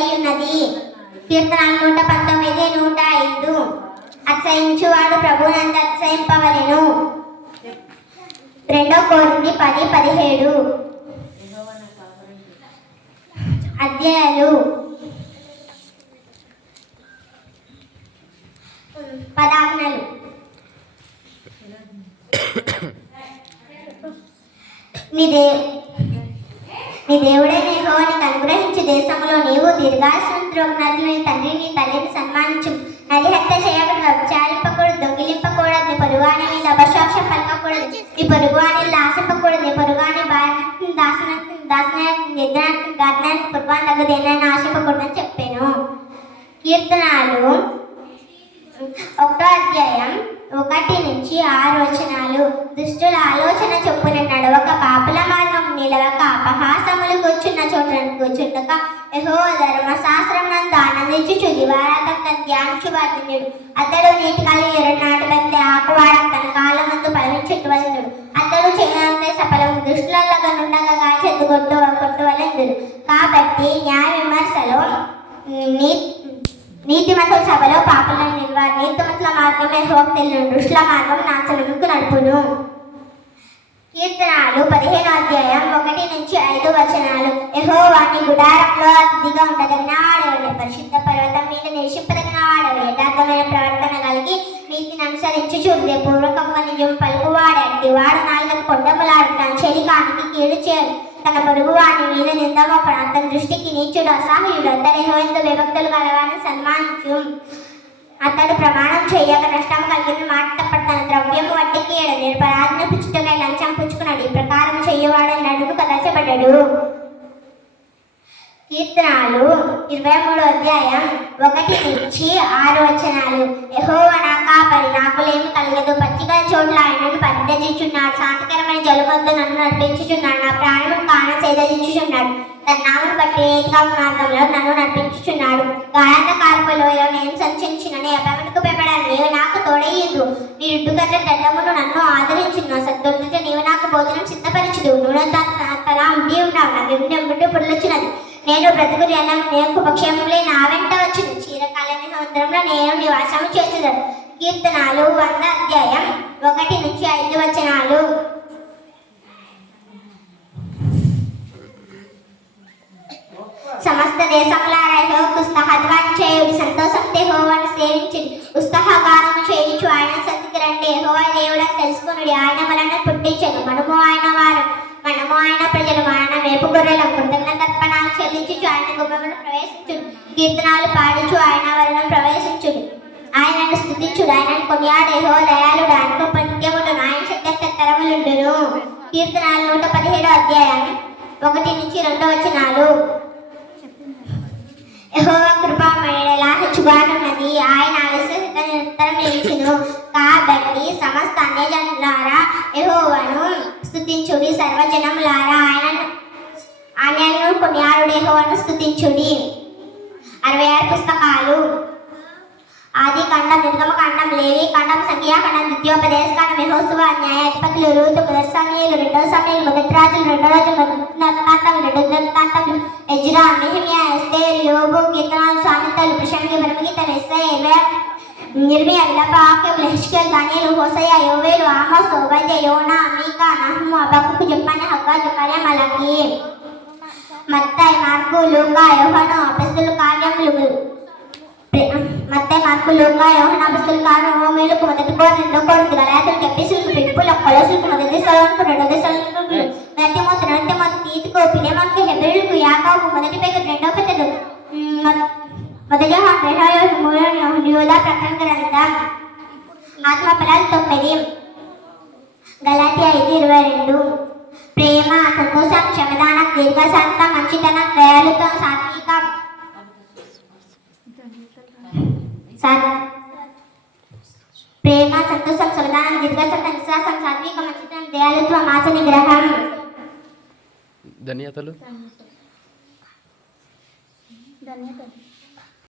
మొదలై ఉన్నది. కీర్తనలు 119, 105. అతిశయించువాడు ప్రభువునందు అతిశయింపవలెను. 2 కొరింథీ 10:17. అధ్యాయాలు పదాజ్ఞలు. నీ దేవుడైన యెహోవా నీకు అనుగ్రహించు దేశంలో నీవు దీర్ఘాయుష్ను త్రోగినట్లు నీ తండ్రి నీ తల్లిని సన్మానించు. నరిహత్య చేయకూడదు, వ్యభిచారింపకూడదు, దొంగిలింపకూడదు, నీ పొరుగువాని మీద అపశాస్యం పలకకూడదు, నీ పొరుగువాని ఆశింపకూడదు, నీ పొరుగువాని దాసనానికి పొరుగువాని దగ్గర దేనైనా ఆశింపకూడదని చెప్పాను. కీర్తనలు 1వ అధ్యాయం 1-6. దుష్టుల ఆలోచన చొప్పున నడవక, పాపుల మార్గం నిలవక, అపహాసములు కూర్చున్న చోట కూర్చుండక, యెహోవా ధర్మశాస్త్రమునందు ఆనందించుచు దివారాత్రము ధ్యానించు వర్ధిల్లుడు. అతడు నీటికాలు ఎరునాటి బంతి ఆకువాడ తన కాలమందు ఫలమిచ్చుటవలెనుడు. అతడు చేయనంతే సఫలము, దుష్టులగా నుండగా చెద్దు కొట్టువలెనుడు. కాబట్టి న్యాయ విమర్శలో నీతిమంతుల సభలో పాపులను నిలవాలి. నీతిమంతుల మార్గం యెహోవాకు తెలియను, దుష్టుల మార్గం నాశనముకు నడుపును. కీర్తనలు 15వ అధ్యాయం 1-5. యెహోవా నీ గుడారంలో అతిథిగా ఉండదగిన వాడెవడు? పరిశుద్ధ పర్వతం మీద నివసింపదగిన వాడెవడు? యథార్థమైన ప్రవర్తన కలిగి నీతిని అనుసరించుచు హృదయపూర్వకంగా నిజం పలుకువాడు అట్టివాడు నాలుకను కొండములాడు. తన శరీరానికి కీడు చేయడు, తన పొరుగు వాని మీద నిందమోపడు. అతని దృష్టికి నీచుడు, అసహ్యుడు. అతడు యెహోవాయందు భయభక్తులు గలవారిని సన్మానించు. అతడు ప్రమాణం చేయక నష్టం కలిగిన మాట తప్పడు. తన ద్రవ్యము వడ్డీకి ఇయ్యడు. నిరపరాధిని పుచ్చుటకై లంచం పుచ్చుకున్నాడు. ఈ ప్రకారం చేయవాడు నడుము కదల్చబడ్డాడు. కీర్తనలు 23వ అధ్యాయం 1-6. యెహోవా నా కాపరి, నాకులేమి కలగదు. పచ్చిక చోట్ల ఆయనను పరిత్యజించున్నాడు. శాంతికరమైన జలమొద్దు నన్ను నడిపించుచున్నాడు. నా ప్రాణమును కాన సేదజించుచున్నాడు. తన నామను బట్టి ఏకం మార్గంలో నన్ను నడిపించుచున్నాడు. గాఢ కార్పలోయలో నేను సంచరించినని అపవిత్రకు భయపడాను. నీవు నాకు తోడయ్యదు. నీ ఇడ్డుగడ్డ దండమును నన్ను ఆదరించును. సద్దుండుట నీవు నాకు భోజనం సిద్ధపరచుదు. నూనె తల ఉండి ఉన్నావు. నా వెంబడి పుల్లొచ్చినది. నేను బ్రతుకు నేను పక్షములే నా వెంట వచ్చింది. చీరకాలని సముద్రంలో నేను నివాసము చేసేదాను. కీర్తనలు 100 అధ్యాయం 1-5. సమస్త దేశములారా యెహోవాకు ఉత్సాహధ్వానం చేయుడి. సంతోషంతో యెహోవాను సేవించుడి. ఉత్సాహగానము చేయించు ఆయన సన్నిధికి రండి. యెహోవా దేవుడని తెలుసుకొనుడి. ఆయన మనల్ని పుట్టించెను. మనము ఆయన వారం, మనము ఆయన ప్రజలు. మన వేపు గొర్రెలం. కృతజ్ఞతార్పణలు చెల్లించుచు ఆయన గుమ్మమును ప్రవేశించుడు. కీర్తనాలు పాడుచు ఆయన వలన ప్రవేశించుడు. ఆయనను స్తుతించుడు. ఆయనను కొనియాడు. యెహోవా దయాళుడు, ఆయనకు నిత్యముండును. ఆయన శక్తి తరములుండును. కీర్తనలు 117వ అధ్యాయం 1-2. యెహోవా కృప మేడలా హెచ్చుగానున్నది. ఆయన విశ్వసిత నిరంతరం నిలిచును. కాబట్టి సమస్త అన్యజనులారా యెహోవాను స్తుతించుడి. సర్వజనములారా ఆయనను కొనియాడుడి. యెహోవాను స్తుతించుడి. 66 పుస్తకాలు. ఆది కాండం, నిర్గమకాండం, లేవి కాండం, సంఖ్యాకాండం, ద్వితీయోపదేశకాండం, యెహోషువ, న్యాయాధిపతులు, రూతు, 1 సమూయేలు, 2 సమూయేలు, 1 రాజులు, 2 రాజులు, 1 దినవృత్తాంతములు, 2 దినవృత్తాంతములు, ఎజ్రా, నెహెమ్యా, ఎస్తేరు, యోబు, కీర్తనలు, సామెతలు, ప్రసంగి, పరమగీతం, యెషయా, ఇర్మీయా, విలాప వాక్యములు, హెజ్కేలు, దానియేలు, హోషేయ, యోవేలు, ఆమోసు, ఓబద్యా, యోనా, మీకా, నహూము, హబక్కూకు, జెఫన్యా, హగ్గ, జకర్యా, మలాకి. మత్తయి, మార్కు, లూకా, యోహాను అపోస్తలుల కార్యములు. మత్తయి, మార్కు, లూకా, యోహాను అపోస్తలుల కార్యములు. రోమీయులకు 1 కొరింథీ, 2 కొరింథీ, గలాతీయులకు, ఎఫెసీయులకు, ఫిలిప్పీయులకు, కొలొస్సీయులకు, 1 దెస్సలోనికయులకు, 2 దెస్సలోనికయులకు, తిమోతికి, తీతుకు, ఫిలెమోనుకు, హెబ్రీయులకు, యాకోబు, 1 పేతురు, 2 పేతురు, 1 యోహాను, 2 యోహాను, 3 యోహాను, యూదా ప్రకటన గ్రంథం. ఆత్మఫలాలు 9. గలాతీ 5:22. ప్రేమ, సంతోషం, క్షమాదానం, దీర్ఘశాంతం, మంచితనం, దయాళుత్వం, సాత్వికం, ప్రేమ, సంతోషం, క్షమాదానం, దీర్ఘశాంతం, విశ్వాసం, సాత్వికం, మంచితనం, దయాళుత్వం, ఆశ నిగ్రహం. ధన్యతలు.